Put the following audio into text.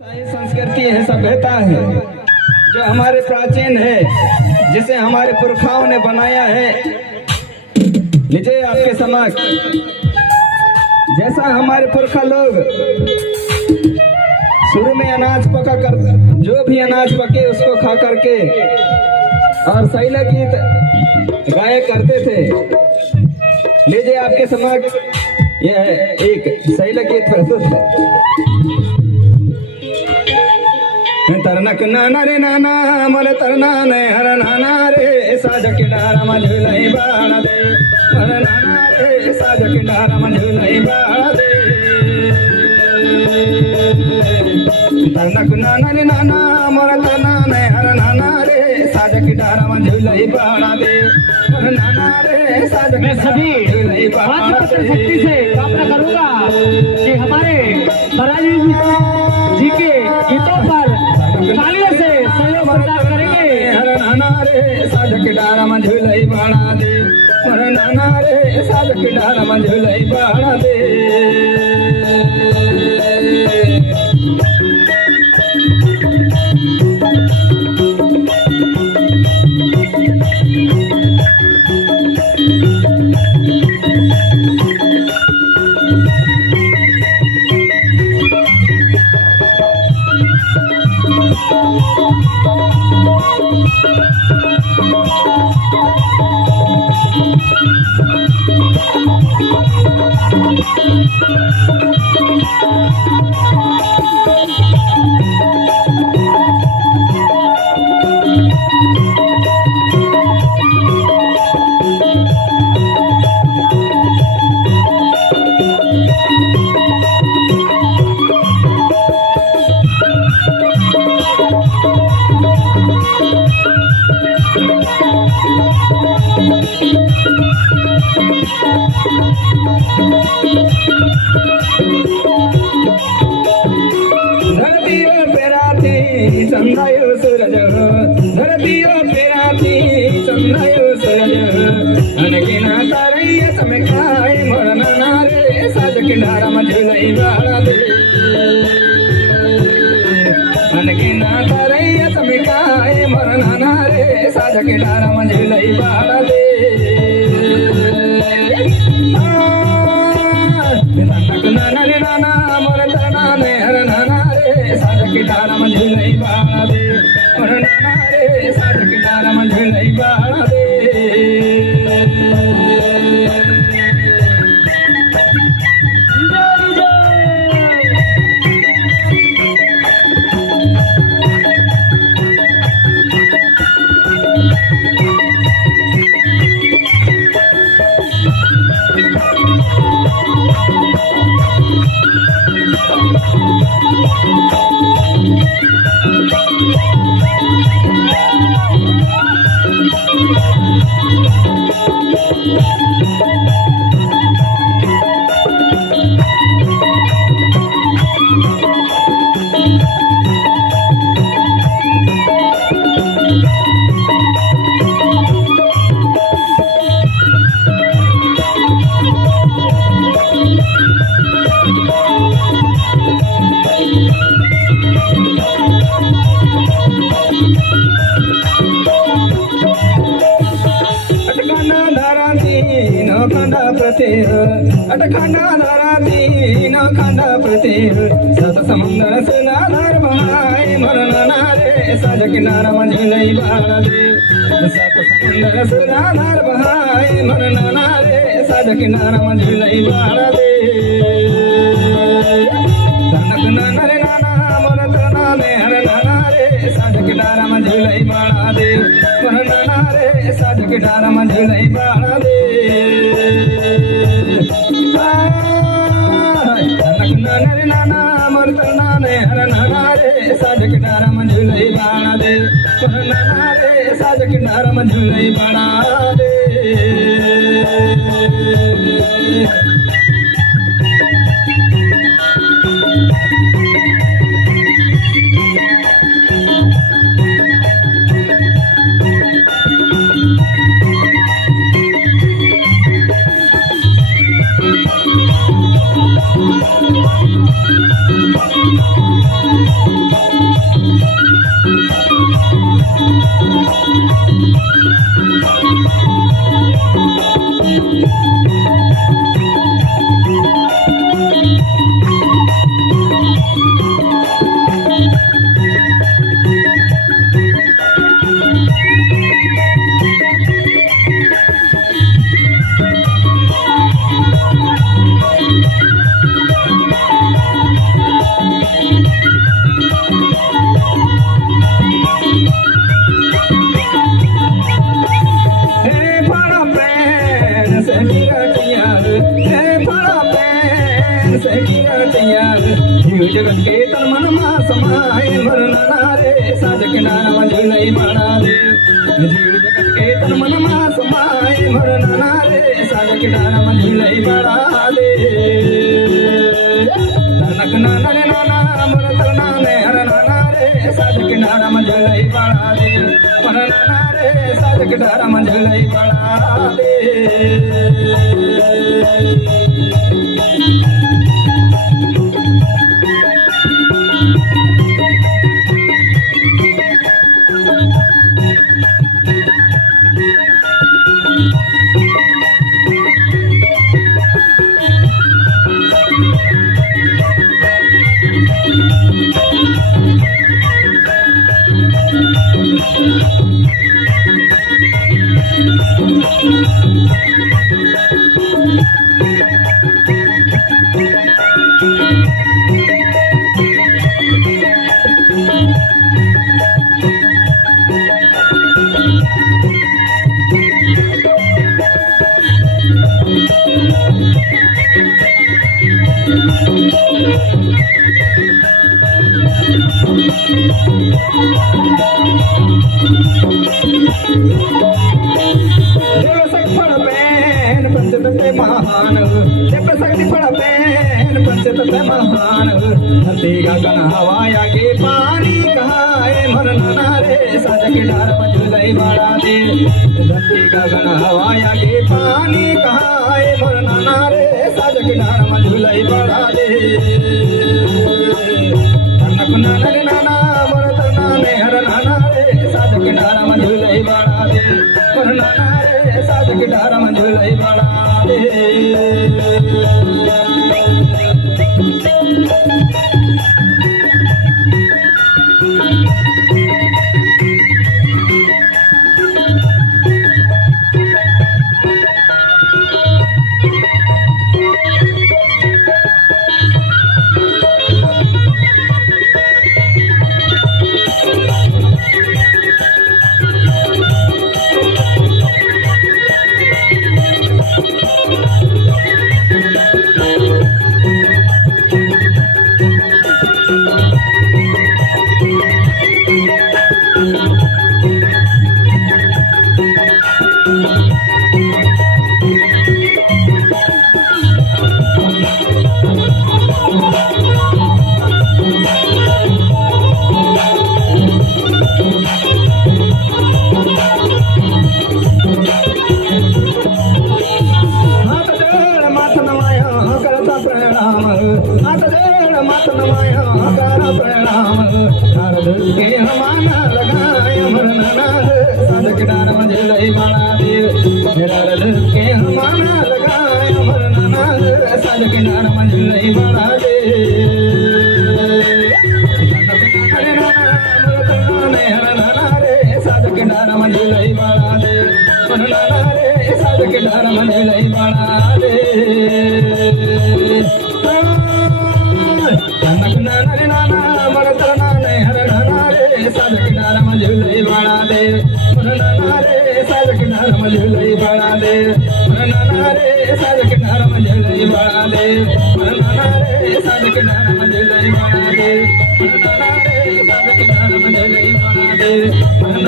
संस्कृति है, सभ्यता है जो हमारे प्राचीन है, जिसे हमारे पुरखाओं ने बनाया है। लीजिए आपके समक्ष, जैसा हमारे पुरखा लोग शुरू में अनाज पका कर, जो भी अनाज पके उसको खा करके और शैला गीत गाया करते थे। लीजिए आपके समक्ष यह एक शैला गीत प्रस्तुत है। तरनक नाना रे नाना मर तरना ने हर नाना रे साज के डारा मझुलई बाण दे, मर नाना रे साज के डारा मझुलई बाण दे। तरनक नाना रे नाना मर तरना ने हर नाना रे साज के डारा मझुलई बाण दे, मर नाना रे साज के सभी शक्ति से कामना करूंगा कि हमारे महाराज जी के गीतों पर तालियों से सहयोग प्रदान करेंगे। हर नाना रे साज के डारा मझुलई बाणा दे, हर नाना रे साज के डारा मझुलई बाणा दे। चंदायो सूरज धरतियो पेराती चंदायो सूरज अनगिना तारैया चमकाए मोर नाना रे साज के डारा मझुलई बाणा दे, अनगिना तारैया चमकाए मोर नाना रे साज के डारा मझुलई बाणा दे। नाना रे नाना मोर तरना ने हर नाना रे साज के डारा मझुलई बाणा दे, मोर नाना रे साज के डारा मझुलई बाणा दे। अटखाना धाराती न खांडा प्रति सत समुंदर से नाधार बहाए मोर नाना रे साज किनारा मझुलई बाणा दे, सत समुंदर से नाधार बहाए मोर नाना रे साज किनारा मझुलई बाणा दे। तरनक नाना रे नाना मोर तरना ने हर नाना रे साज किनारा मझुलई बाणा दे, मोर नाना रे साज किनारा मझुलई बाणा दे। नाना रे नाना मोर तरना ने हर नाना रे साज के डारा मझुलई बाणा दे, मोर नाना रे साज के डारा मझुलई बाणा दे। Thank you. जगत के तन मन मा समाए मरना रे साज किनारा मंझुलई बड़ा दे जगत के तन मन मा समाए मरना रे साज किनारा मंझुलई बड़ा दे तनक नाना रे नाना मरना ने हर नाना रे साज किनारा मंझुलई बड़ा दे मरना रे साज किनारा मंझुलई बड़ा दे महान शक्ति फड़ पैन पंचतत्व महान धरती गगन हवाया के पानी कहाए मरना रे साज के डार मंझुलई बड़ा दे धरती गगन हवाया के पानी कहाए मरना रे साज के डार मंझुलई बड़ा दे नक नाना रे नाना मरत नाने हर नाना रे साज के डार मंझुलई बड़ा दे मरना रे साज के डार मंझुलई बड़ा Bye.